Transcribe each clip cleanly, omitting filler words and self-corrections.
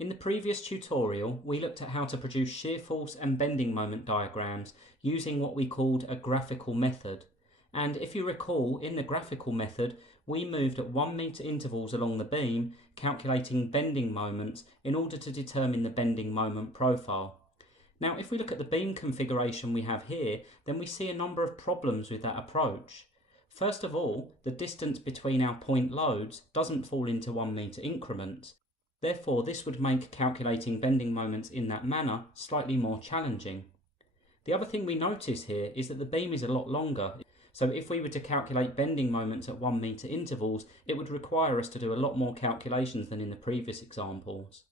In the previous tutorial, we looked at how to produce shear force and bending moment diagrams using what we called a graphical method. And if you recall, in the graphical method, we moved at 1 meter intervals along the beam, calculating bending moments in order to determine the bending moment profile. Now, if we look at the beam configuration we have here, then we see a number of problems with that approach. First of all, the distance between our point loads doesn't fall into 1 meter increments. Therefore, this would make calculating bending moments in that manner slightly more challenging. The other thing we notice here is that the beam is a lot longer. So if we were to calculate bending moments at 1 meter intervals, it would require us to do a lot more calculations than in the previous examples.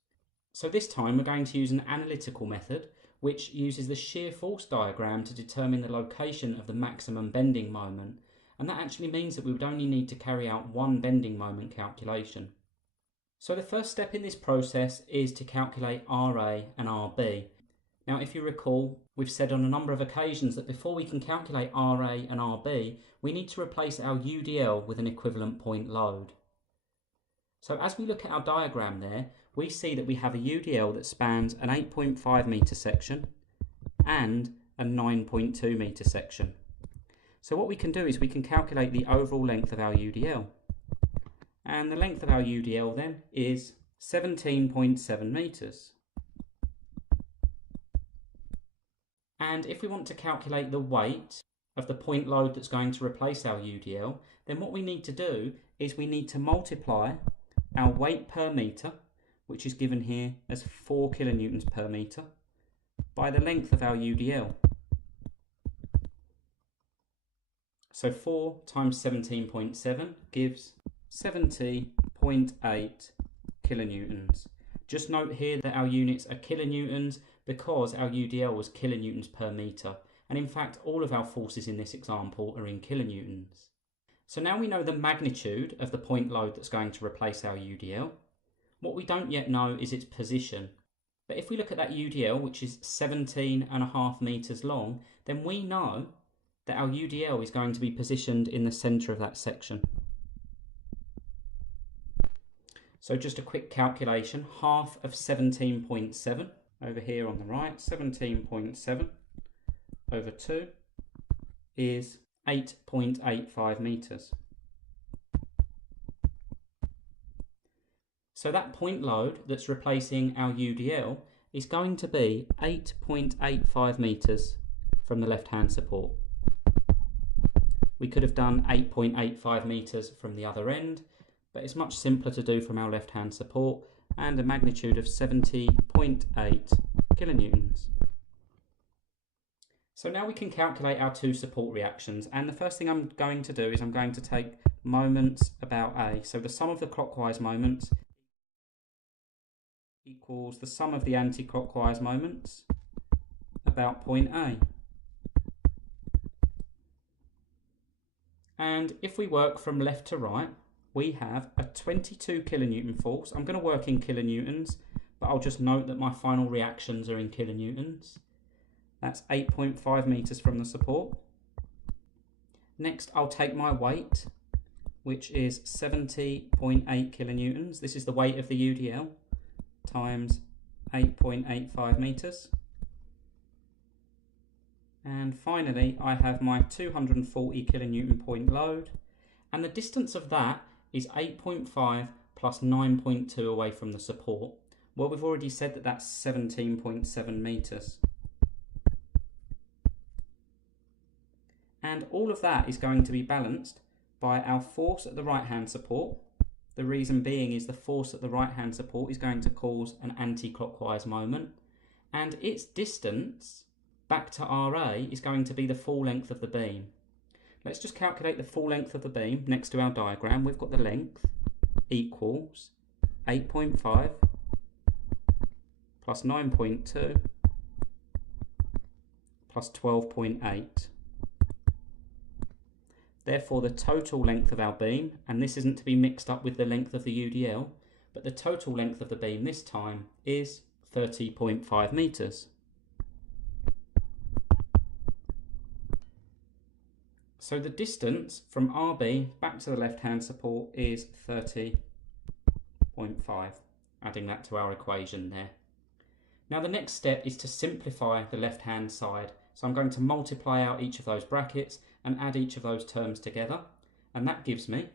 So this time we're going to use an analytical method, which uses the shear force diagram to determine the location of the maximum bending moment. And that actually means that we would only need to carry out one bending moment calculation. So the first step in this process is to calculate RA and RB. Now, if you recall, we've said on a number of occasions that before we can calculate RA and RB, we need to replace our UDL with an equivalent point load. So as we look at our diagram there, we see that we have a UDL that spans an 8.5 meter section and a 9.2 meter section. So what we can do is we can calculate the overall length of our UDL. And the length of our UDL then is 17.7 metres. And if we want to calculate the weight of the point load that's going to replace our UDL, then what we need to do is we need to multiply our weight per metre, which is given here as 4 kilonewtons per metre, by the length of our UDL. So 4 times 17.7 gives 70.8 kilonewtons. Just note here that our units are kilonewtons because our UDL was kilonewtons per metre. And in fact, all of our forces in this example are in kilonewtons. So now we know the magnitude of the point load that's going to replace our UDL. What we don't yet know is its position. But if we look at that UDL, which is 17.5 metres long, then we know that our UDL is going to be positioned in the centre of that section. So just a quick calculation, half of 17.7 over here on the right, 17.7 over 2 is 8.85 metres. So that point load that's replacing our UDL is going to be 8.85 metres from the left-hand support. We could have done 8.85 metres from the other end, but it's much simpler to do from our left-hand support, and a magnitude of 70.8 kilonewtons. So now we can calculate our two support reactions, and the first thing I'm going to do is I'm going to take moments about A. So the sum of the clockwise moments equals the sum of the anti-clockwise moments about point A. And if we work from left to right, we have a 22 kilonewton force. I'm going to work in kilonewtons, but I'll just note that my final reactions are in kilonewtons. That's 8.5 metres from the support. Next, I'll take my weight, which is 70.8 kilonewtons. This is the weight of the UDL, times 8.85 metres. And finally, I have my 240 kilonewton point load, and the distance of that is 8.5 plus 9.2 away from the support. Well, we've already said that that's 17.7 metres. And all of that is going to be balanced by our force at the right-hand support. The reason being is the force at the right-hand support is going to cause an anti-clockwise moment, and its distance back to RA is going to be the full length of the beam. Let's just calculate the full length of the beam next to our diagram. We've got the length equals 8.5 plus 9.2 plus 12.8. Therefore, the total length of our beam, and this isn't to be mixed up with the length of the UDL, but the total length of the beam this time is 30.5 metres. So the distance from RB back to the left-hand support is 30.5. adding that to our equation there. Now the next step is to simplify the left-hand side. So I'm going to multiply out each of those brackets and add each of those terms together. And that gives me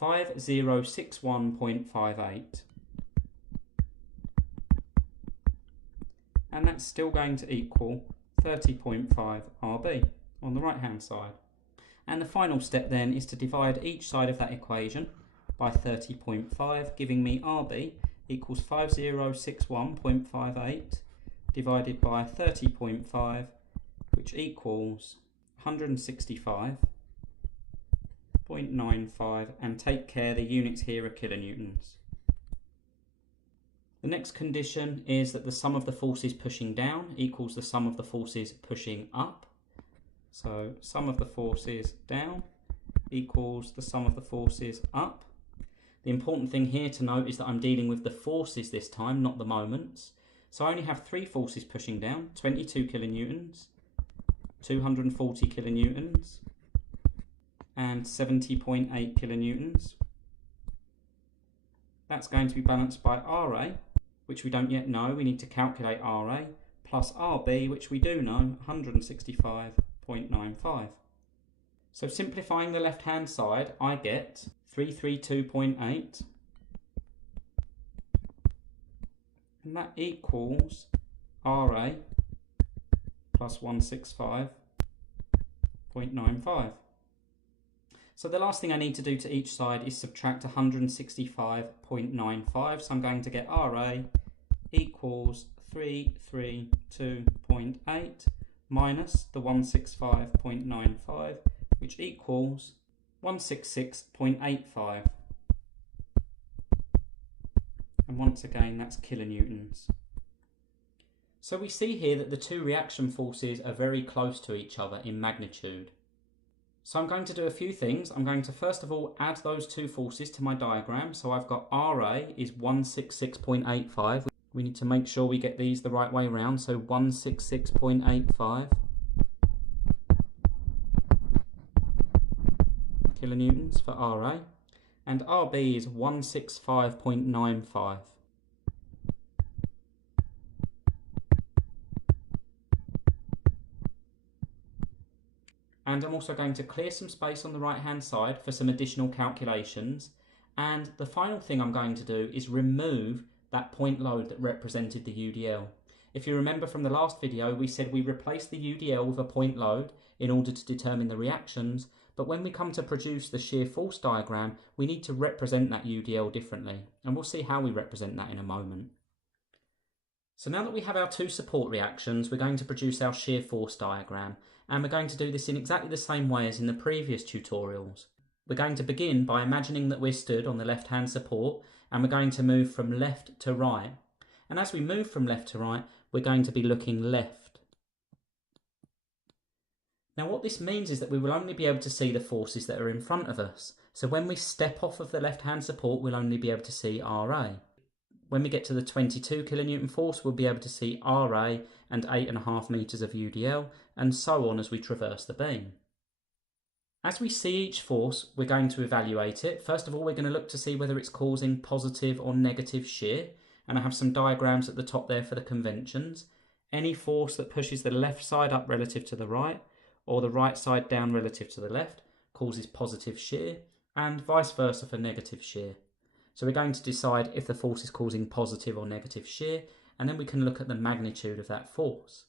5061.58. And that's still going to equal 30.5 RB on the right-hand side. And the final step then is to divide each side of that equation by 30.5, giving me RB equals 5061.58 divided by 30.5, which equals 165.95, and take care the units here are kilonewtons. The next condition is that the sum of the forces pushing down equals the sum of the forces pushing up. So sum of the forces down equals the sum of the forces up. The important thing here to note is that I'm dealing with the forces this time, not the moments. So I only have three forces pushing down, 22 kilonewtons, 240 kilonewtons, and 70.8 kilonewtons. That's going to be balanced by RA, which we don't yet know. We need to calculate RA, plus RB, which we do know, 165.95. So simplifying the left-hand side, I get 332.8, and that equals RA plus 165.95. So the last thing I need to do to each side is subtract 165.95, so I'm going to get RA equals 332.8 minus the 165.95, which equals 166.85. And once again, that's kilonewtons. So we see here that the two reaction forces are very close to each other in magnitude. So I'm going to do a few things. I'm going to first of all add those two forces to my diagram. So I've got RA is 166.85. We need to make sure we get these the right way around. So 166.85 kilonewtons for RA, and RB is 165.95. And I'm also going to clear some space on the right hand side for some additional calculations. And the final thing I'm going to do is remove that point load that represented the UDL. If you remember from the last video, we said we replaced the UDL with a point load in order to determine the reactions, but when we come to produce the shear force diagram, we need to represent that UDL differently, and we'll see how we represent that in a moment. So now that we have our two support reactions, we're going to produce our shear force diagram, and we're going to do this in exactly the same way as in the previous tutorials. We're going to begin by imagining that we're stood on the left-hand support, and we're going to move from left to right. And as we move from left to right, we're going to be looking left. Now what this means is that we will only be able to see the forces that are in front of us. So when we step off of the left-hand support, we'll only be able to see RA. When we get to the 22 kilonewton force, we'll be able to see RA and 8.5 meters of UDL, and so on as we traverse the beam. As we see each force, we're going to evaluate it. First of all, we're going to look to see whether it's causing positive or negative shear, and I have some diagrams at the top there for the conventions. Any force that pushes the left side up relative to the right, or the right side down relative to the left, causes positive shear, and vice versa for negative shear. So we're going to decide if the force is causing positive or negative shear, and then we can look at the magnitude of that force.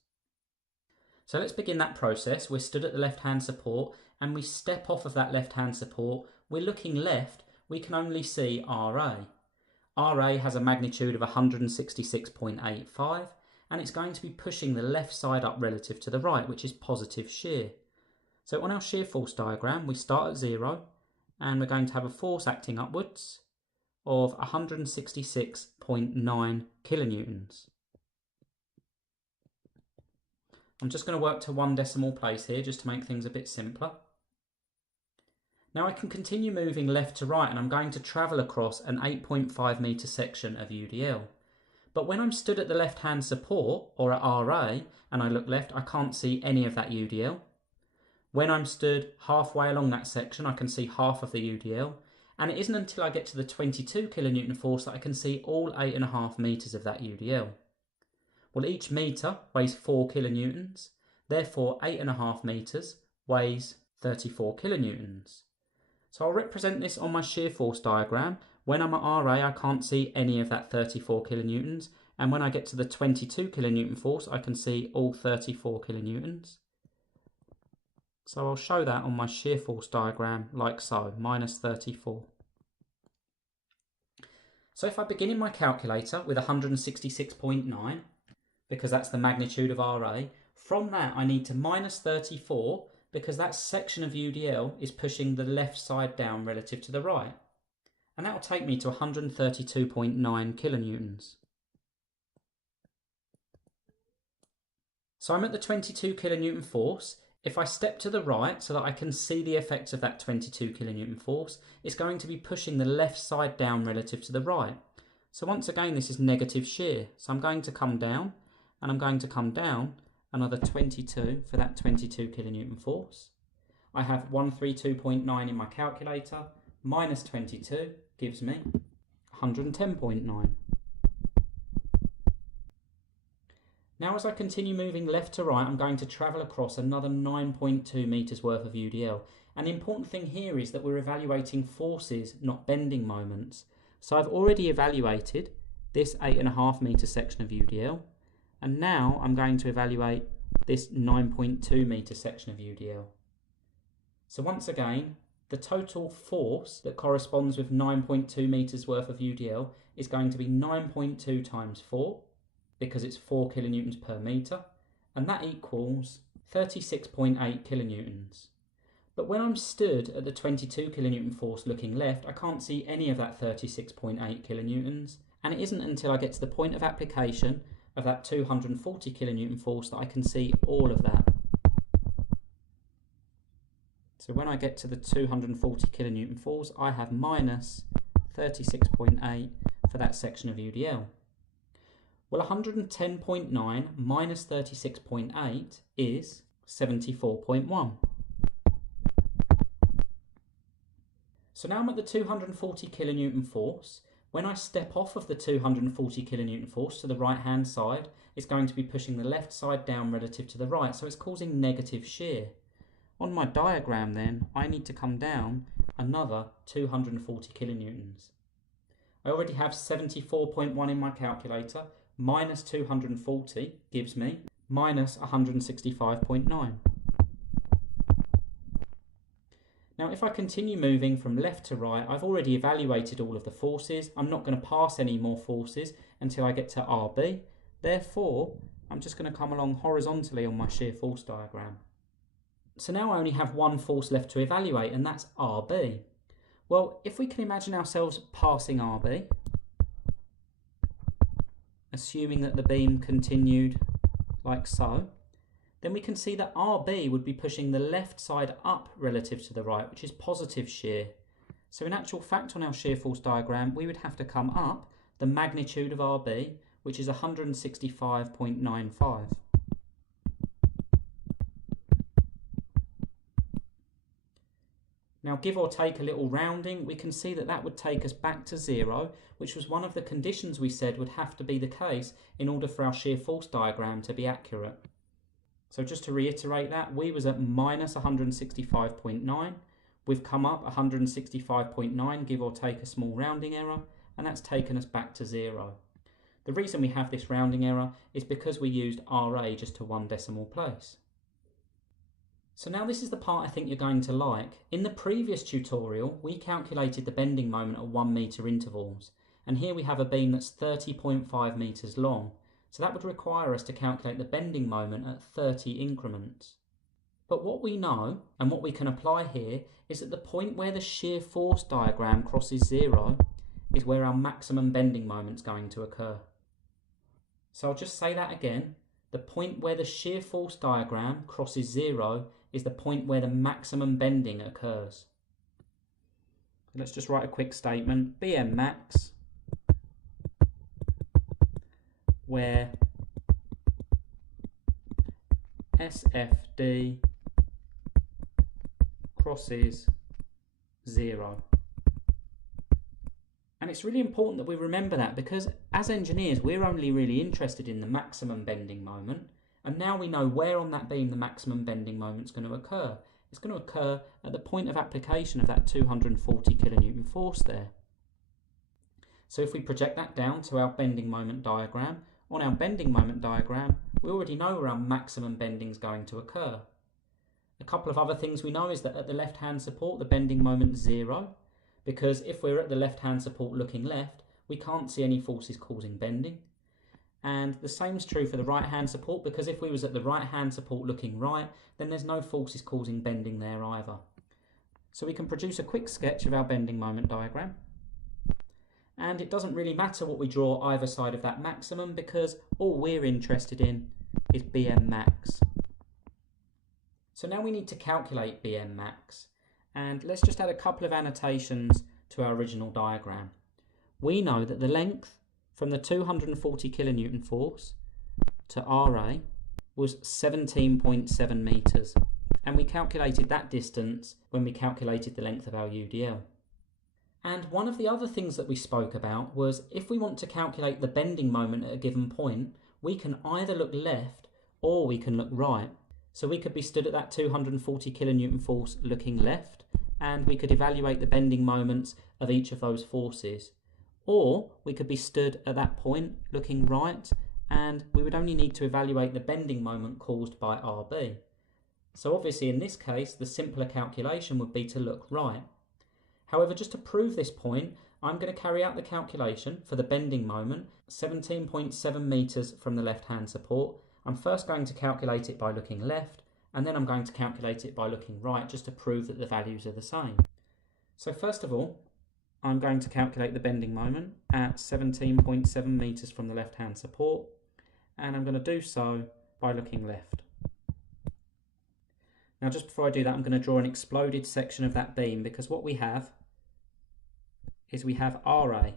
So let's begin that process. We're stood at the left-hand support, and we step off of that left-hand support. We're looking left, we can only see RA. RA has a magnitude of 166.85, and it's going to be pushing the left side up relative to the right, which is positive shear. So on our shear force diagram, we start at 0, and we're going to have a force acting upwards of 166.9 kilonewtons. I'm just going to work to one decimal place here just to make things a bit simpler. Now I can continue moving left to right, and I'm going to travel across an 8.5 metre section of UDL. But when I'm stood at the left-hand support, or at RA, and I look left, I can't see any of that UDL. When I'm stood halfway along that section, I can see half of the UDL. And it isn't until I get to the 22 kilonewton force that I can see all 8.5 metres of that UDL. Well, each metre weighs 4 kilonewtons, therefore 8.5 metres weighs 34 kilonewtons. So I'll represent this on my shear force diagram. When I'm at RA, I can't see any of that 34 kilonewtons, and when I get to the 22 kilonewton force, I can see all 34 kilonewtons. So I'll show that on my shear force diagram like so, minus 34. So if I begin in my calculator with 166.9, because that's the magnitude of RA, from that I need to minus 34 because that section of UDL is pushing the left side down relative to the right. And that will take me to 132.9 kilonewtons. So I'm at the 22 kilonewton force. If I step to the right so that I can see the effects of that 22 kilonewton force, it's going to be pushing the left side down relative to the right. So once again, this is negative shear. So I'm going to come down, and I'm going to come down another 22 for that 22 kilonewton force. I have 132.9 in my calculator, minus 22 gives me 110.9. Now as I continue moving left to right, I'm going to travel across another 9.2 metres worth of UDL. And the important thing here is that we're evaluating forces, not bending moments. So I've already evaluated this 8.5 metre section of UDL, and now I'm going to evaluate this 9.2 metre section of UDL. So once again, the total force that corresponds with 9.2 metres worth of UDL is going to be 9.2 times 4, because it's 4 kilonewtons per metre, and that equals 36.8 kilonewtons. But when I'm stood at the 22 kilonewton force looking left, I can't see any of that 36.8 kilonewtons, and it isn't until I get to the point of application of that 240 kilonewton force that I can see all of that. So when I get to the 240 kilonewton force, I have minus 36.8 for that section of UDL. Well, 110.9 minus 36.8 is 74.1. So now I'm at the 240 kilonewton force. When I step off of the 240 kilonewton force to the right hand side, it's going to be pushing the left side down relative to the right, so it's causing negative shear. On my diagram then, I need to come down another 240 kilonewtons. I already have 74.1 in my calculator, minus 240 gives me minus 165.9. Now if I continue moving from left to right, I've already evaluated all of the forces. I'm not going to pass any more forces until I get to RB. Therefore, I'm just going to come along horizontally on my shear force diagram. So now I only have one force left to evaluate, and that's RB. Well, if we can imagine ourselves passing RB, assuming that the beam continued like so, then we can see that RB would be pushing the left side up relative to the right, which is positive shear. So in actual fact on our shear force diagram, we would have to come up the magnitude of RB, which is 165.95. Now give or take a little rounding, we can see that that would take us back to 0, which was one of the conditions we said would have to be the case in order for our shear force diagram to be accurate. So just to reiterate that, we was at minus 165.9, we've come up 165.9, give or take a small rounding error, and that's taken us back to 0. The reason we have this rounding error is because we used RA just to 1 decimal place. So now this is the part I think you're going to like. In the previous tutorial, we calculated the bending moment at 1 metre intervals, and here we have a beam that's 30.5 metres long. So that would require us to calculate the bending moment at 30 increments. But what we know, and what we can apply here, is that the point where the shear force diagram crosses 0 is where our maximum bending moment is going to occur. So I'll just say that again. The point where the shear force diagram crosses 0 is the point where the maximum bending occurs. Let's just write a quick statement. BM max, where SFD crosses 0. And it's really important that we remember that, because as engineers we're only really interested in the maximum bending moment, and now we know where on that beam the maximum bending moment is going to occur. It's going to occur at the point of application of that 240 kilonewton force there. So if we project that down to our bending moment diagram, on our bending moment diagram we already know where our maximum bending is going to occur. A couple of other things we know is that at the left hand support the bending moment is 0, because if we're at the left hand support looking left we can't see any forces causing bending. And the same is true for the right hand support, because if we was at the right hand support looking right then there's no forces causing bending there either. So we can produce a quick sketch of our bending moment diagram. And it doesn't really matter what we draw either side of that maximum, because all we're interested in is BM max. So now we need to calculate BM max, and let's just add a couple of annotations to our original diagram. We know that the length from the 240 kilonewton force to RA was 17.7 meters, and we calculated that distance when we calculated the length of our UDL. And one of the other things that we spoke about was if we want to calculate the bending moment at a given point, we can either look left or we can look right. So we could be stood at that 240 kilonewton force looking left, and we could evaluate the bending moments of each of those forces. Or we could be stood at that point looking right, and we would only need to evaluate the bending moment caused by RB. So obviously in this case the simpler calculation would be to look right. However, just to prove this point, I'm going to carry out the calculation for the bending moment, 17.7 meters from the left hand support. I'm first going to calculate it by looking left, and then I'm going to calculate it by looking right, just to prove that the values are the same. So first of all, I'm going to calculate the bending moment at 17.7 meters from the left hand support, and I'm going to do so by looking left. Now just before I do that, I'm going to draw an exploded section of that beam, because what we have is we have RA.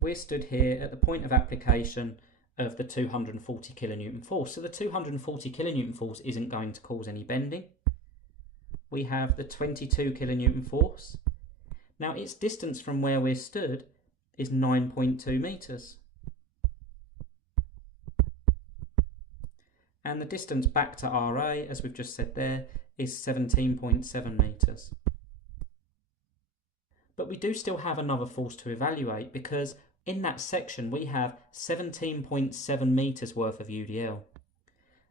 We're stood here at the point of application of the 240 kilonewton force. So the 240 kilonewton force isn't going to cause any bending. We have the 22 kilonewton force. Now its distance from where we're stood is 9.2 meters. And the distance back to RA, as we've just said there, is 17.7 meters. But we do still have another force to evaluate, because in that section we have 17.7 meters worth of UDL.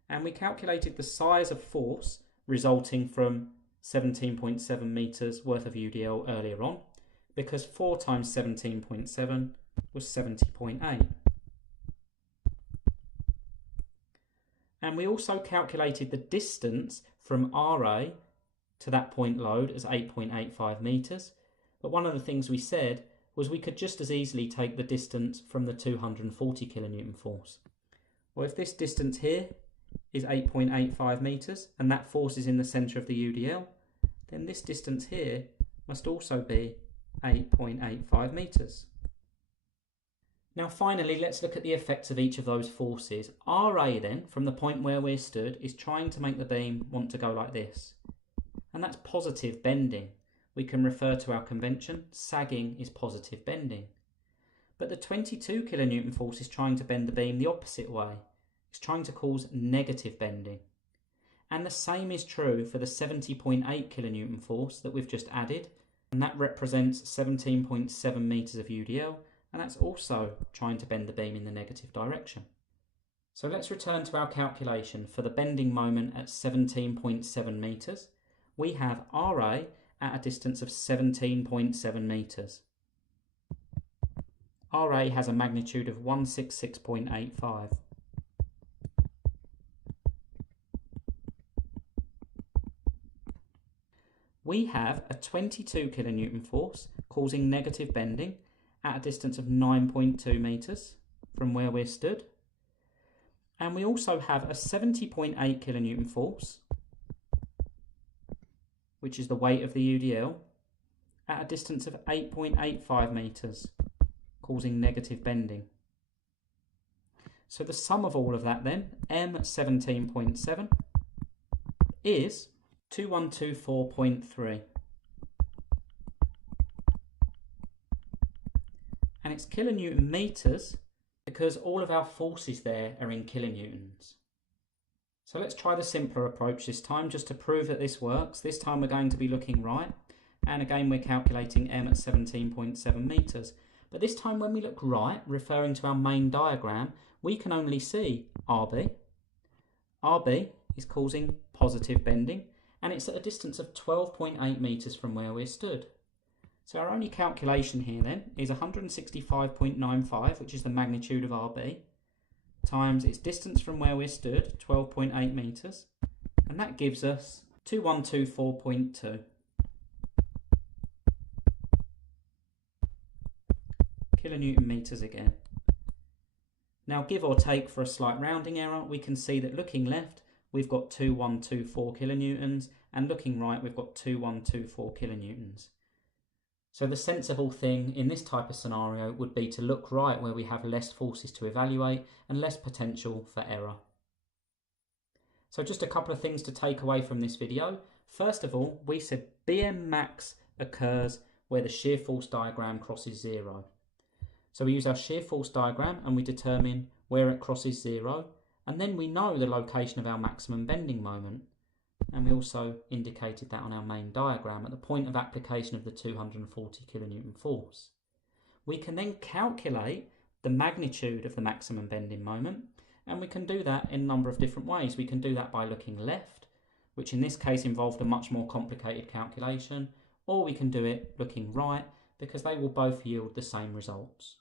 And we calculated the size of force resulting from 17.7 meters worth of UDL earlier on, because 4 times 17.7 was 70.8. And we also calculated the distance from RA to that point load as 8.85 meters. But one of the things we said was we could just as easily take the distance from the 240 kilonewton force. Well, if this distance here is 8.85 meters and that force is in the center of the UDL, then this distance here must also be 8.85 meters. Now finally, let's look at the effects of each of those forces. RA then, from the point where we're stood, is trying to make the beam want to go like this. And that's positive bending. We can refer to our convention, sagging is positive bending. But the 22 kilonewton force is trying to bend the beam the opposite way. It's trying to cause negative bending. And the same is true for the 70.8 kilonewton force that we've just added, and that represents 17.7 meters of UDL, and that's also trying to bend the beam in the negative direction. So let's return to our calculation for the bending moment at 17.7 meters. We have RA at a distance of 17.7 meters. RA has a magnitude of 166.85. We have a 22 kilonewton force causing negative bending at a distance of 9.2 meters from where we're stood. And we also have a 70.8 kilonewton force, which is the weight of the UDL, at a distance of 8.85 meters, causing negative bending. So the sum of all of that then, M 17.7, is 2124.3. and it's kilonewton meters because all of our forces there are in kilonewtons. So let's try the simpler approach this time just to prove that this works. This time we're going to be looking right, and again we're calculating m at 17.7 meters. But this time when we look right, referring to our main diagram, we can only see RB. RB is causing positive bending, and it's at a distance of 12.8 meters from where we're stood. So our only calculation here then is 165.95, which is the magnitude of RB, times its distance from where we're stood, 12.8 meters, and that gives us 2124.2. Kilonewton meters again. Now, give or take for a slight rounding error, we can see that looking left, we've got 2124 kilonewtons, and looking right, we've got 2124 kilonewtons. So the sensible thing in this type of scenario would be to look right where we have less forces to evaluate and less potential for error. So just a couple of things to take away from this video. First of all, we said BM max occurs where the shear force diagram crosses zero. So we use our shear force diagram and we determine where it crosses zero, and then we know the location of our maximum bending moment. And we also indicated that on our main diagram at the point of application of the 240 kilonewton force. We can then calculate the magnitude of the maximum bending moment, and we can do that in a number of different ways. We can do that by looking left, which in this case involved a much more complicated calculation, or we can do it looking right, because they will both yield the same results.